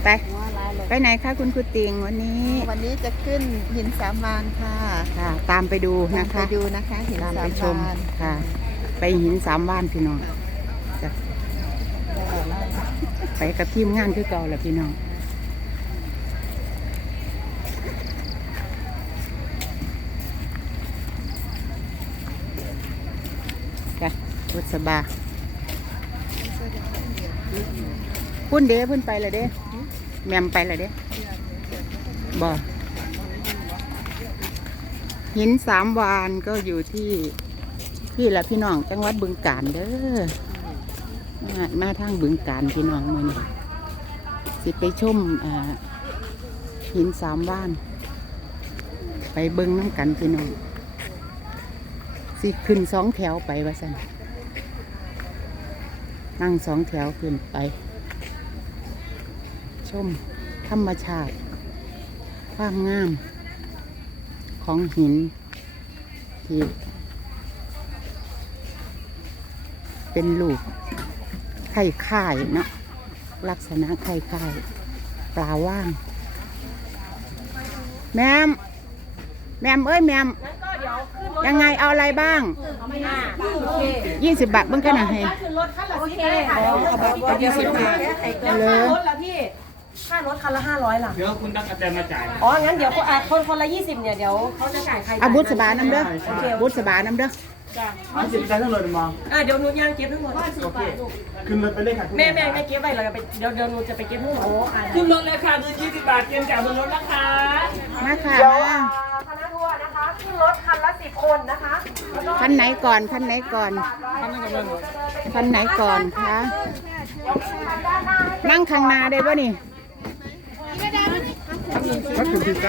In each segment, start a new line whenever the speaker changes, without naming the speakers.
ไปไปไหนคะคุณครูติงวันนี้
จะขึ้นหินสามวานค่ะ
ค่ะตามไปดูนะคะ
ไปดูนะคะหิน
ตาม
สา
ไป
ม
ชม
วาน
ค่ะ ไปหินสามว่านพี่น้องจ้ะไปกับทีมงานคือเก่าแหละพี่น้องจ้ะบุษบาพุ่นเด้พุ่นไปเลยเด้แมมไปเลยเด้บ่หินสามวานก็อยู่ที่ละพี่น้องจังหวัดบึงกาฬเด้อมาทางบึงกาฬพี่น้องมื้อนี้สิไปชมหินสามวานไปเบิ่งน้ำกันพี่น้องสิขึ้น2 แถวไปว่าซั่นนั่ง2 แถวขึ้นไปชมธรรมชาติความงามของหินที่เป็นลูกไข่ๆเนาะลักษณะไข่ๆปลาว่างแมมเอ้ยแมมยังไงเอาอะไรบ้าง20 บาทเบิ่งกันนะให้
โอเคเอา20 บาทเลยรถละพี่ค่ารถคันละ500ล่ะ
เดี๋ยวคุณตั๊กอาจารย์มาจ่าย
อ๋องั้นเดี๋ยวคนละ20เนี่ยเดี๋ยวเขาจะจ่ายใคร
บุษบาน้ำเด้อบุษบาน้ำเด้อ
20ได้ทั้งเลยมอง
เดี๋ยวหนูย่างเก็บทั้งหมด
ขึ้นรถไปเลยค่ะ
แม่เก็บไปเราไปเดี๋ยวหนูจะไปเก็บทั้งหมด
ขึ้นรถเลยค่ะคือ20 บาทเตรียมจ่ายบนรถนะคะ
มาค่ะ
คณะทัวร์นะคะขึ้นรถคันละ10 คนนะคะ
คันไหนก่อนคะนั่งข้างหน้าได้ป่ะนี่
มา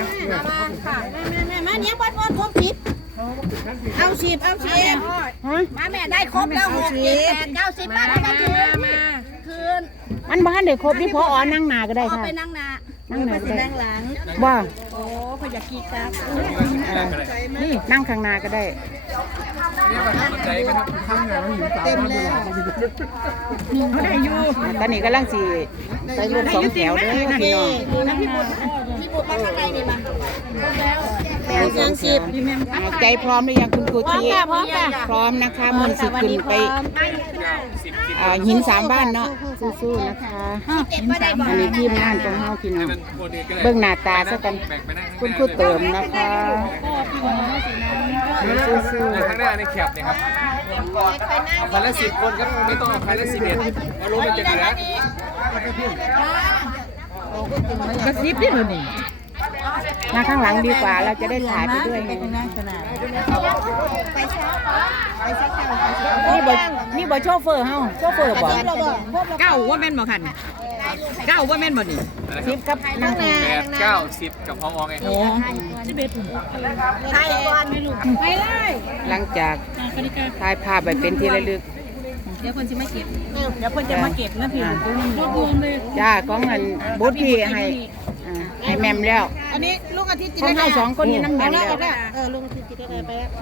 เนี่ยวัดครบ10เอา10มาแม่ได้ครบแล้ว60 80 90มาแล้วก็คืน
มันบ้านเด็กครบที่พอนั่งหน้าก็ได้ค่ะ
ไปนั่งหน้า
นั่งหน้าได้
นั่งหลัง
ว่า
โอ้พยากีตา
นี่นั่งข้างหน้าก็ได้
เต็มแล้ว
เขาได้อยู่ตอนนี้ก็ลังสีไปรวม2 แถวเลยพี่น้อง
พี่บุตรมาข้างในนี่มา
ใจพร้อมหรือยังคุณครูทีพร้อมนะคะมันสิขึ้นไปหิน3 บ้านเนาะสู้ๆนะคะอันนี้ทีมงานของเฮาพี่น้องเบิ่งหน้าตาซะกันคุณครูเติมนะคะสู้ๆ
ข้างหน้าในแคบเนี่ยครับคันละ10 คนครับไม่ต้องเอาคันละ11มารู้มันจะเหลือก
ระซิบดิหนูนี่มาข้างหลังดีกว่าเราจะได้ถ่ายไปด้วยไงนี่บ่โชเฟอร์เฮาโชเฟอร์บ่
เก้าว่าแม่นบ่คันเก้าว่าแม่นบ่นี่
10กับนั่ง
8 9 10กับพอไง
โอ้
ใช่ก่อนไม่รู้ไปเลย
หลังจากถ่ายภาพไปเป็นที่ระลึก
เดี๋ยวคนจะมาเก็บนะพี่รวบรวมเลย
จ้าของเงินบูธพี่ให้แมมแล้ว
อันนี้ลุงอาทิตย์
ของเฮา2 คนนี่น้ำแมมแล้ว
ลุงอาทิตย์จิตได้ไปแล้ว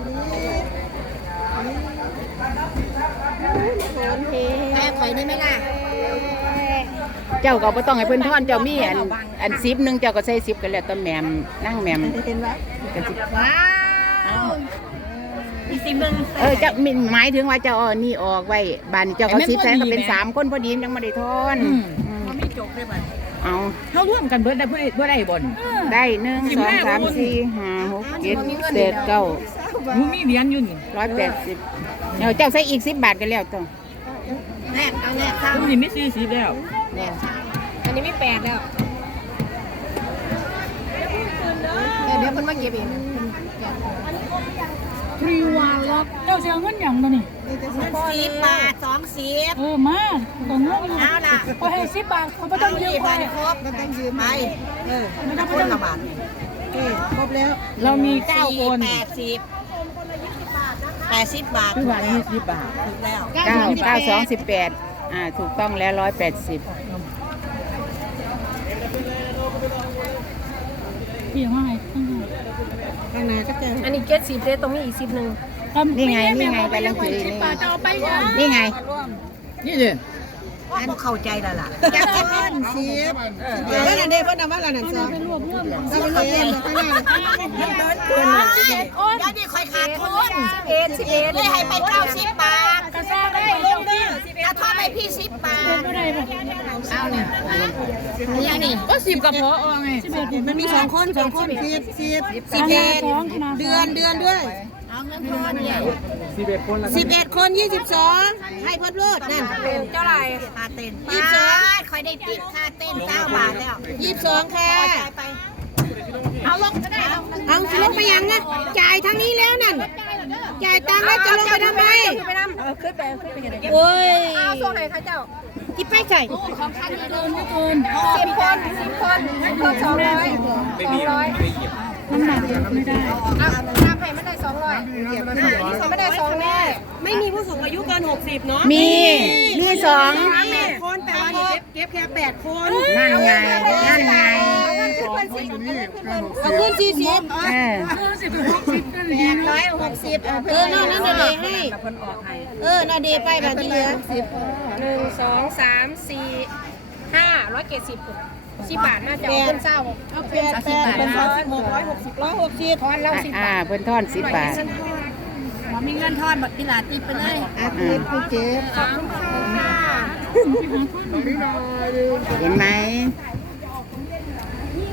แม่ถอยได้ไหมล่ะ
เจ้าก็บ่ต้องให้เพิ่นทอนเจ้ามีอัน10 นึงเจ้าก็ใส่10กันแล้วก็แมมนั่งแมม
เห็นไหม
กันสิ
ว้าวมี10 นึง
เจ้าหมายถึงว่าเจ้านี่ออกไว้บ้านเจ้าก็10 แสนก็เป็น3 คนพอดียังบ่ได้ทอน
มันมีจกด้วยบัด
เอา
เฮาร่วมกันเบิดได้บ่ได้บ่
ได้1 2 3 4 5 6 7 8 9
มึงมีเหรียญอยู่นี่
180เดี๋ยวเจ้าใส่อีก10 บาทกันแล้วจ้ะ
แน่เอาแน่ค่ะ
มึงนี่มี40แล้ว
อันนี้มี8แล้วเดี๋ยวเพิ่นมาเก็บเอง
ฟรีวานล็อกเจ้าสิเอาเงินหยังบ่นี่
10 บาท20
มาต้องเงิน
เอาล่ะ
พอให้10 บาทเขาบ่ต้องยืมไป
ครบก็ต้องยืมไปไม่ต้องคนละบาทครบแล้ว
เรามี9 คน
80 บาท
คือว่า20 บาท
ถูกแล้ว
9 2 18ถูกต้องแล้ว180
พี่ให้
ข้างหน้าก็จะ
อันนี้เก็ต10เลยตรงนี้อีก10 นึง
นี่ไงไปลังถือนี่ไง
นี่ดิ
พวกเข้าใจแล้วล่ะจักคน10เดี๋ยวนั่นเด้เพิ่นนำว่าแล้วนั่นซะไปรวบแล้วก็เล่นข้างหน้ามันเดินเกิน11แล้วนี่ค่อยขาดทุน11เลยให้ไป90 บาทกระซ่าได้ลงเด้อกระทอดให้พี่10 บาทเอาเนี่ยอย่างนี้ก็10กับพอไงมันมี2คน10เดือนด้วยเอาเงินทอนเนี่ย11 คนละ11 คน22ให้เพิ่นโลดนั่นเท่าไหร่ค่าเต้น22ค่อยได้ติดค่าเต้น9 บาทแล้ว22ค่ะเอาลงก็ได้เอาสิลงไปยังนะจ่ายทางนี้แล้วนั่นจ่ายตังค์แล้วจะลงไปทำไมขึ้นไปโอ้ยเอาส่งให้เขาเจ้าที่ไปใส่ของคันเกินไม่เกิน10 คน200
ไม่มีไม่เหยียบ
น้ำหนักเยอะไม่ได้
เอาตามให้ไม่ได้200ไม่ได้200ไม่มีผู้สูงอายุเกิน60เนาะ
มีสอง
8 คนแต่ว่าเก็บแค่8 คน
นั่นไง
เอาขึ้น40นั่นนาเดให้นาเดไปแบบที่เหลือ
1 2 3 4 5 170 10 บาทน่าจะเอาขึ้นเศร้า
เอา8เป็น160ทอนเรา10 บาท
เพิ่นทอน10 บาท
มีเงินทอนบัตรกีฬาติดไปเลย
คุณเจ๊
เห็นไหม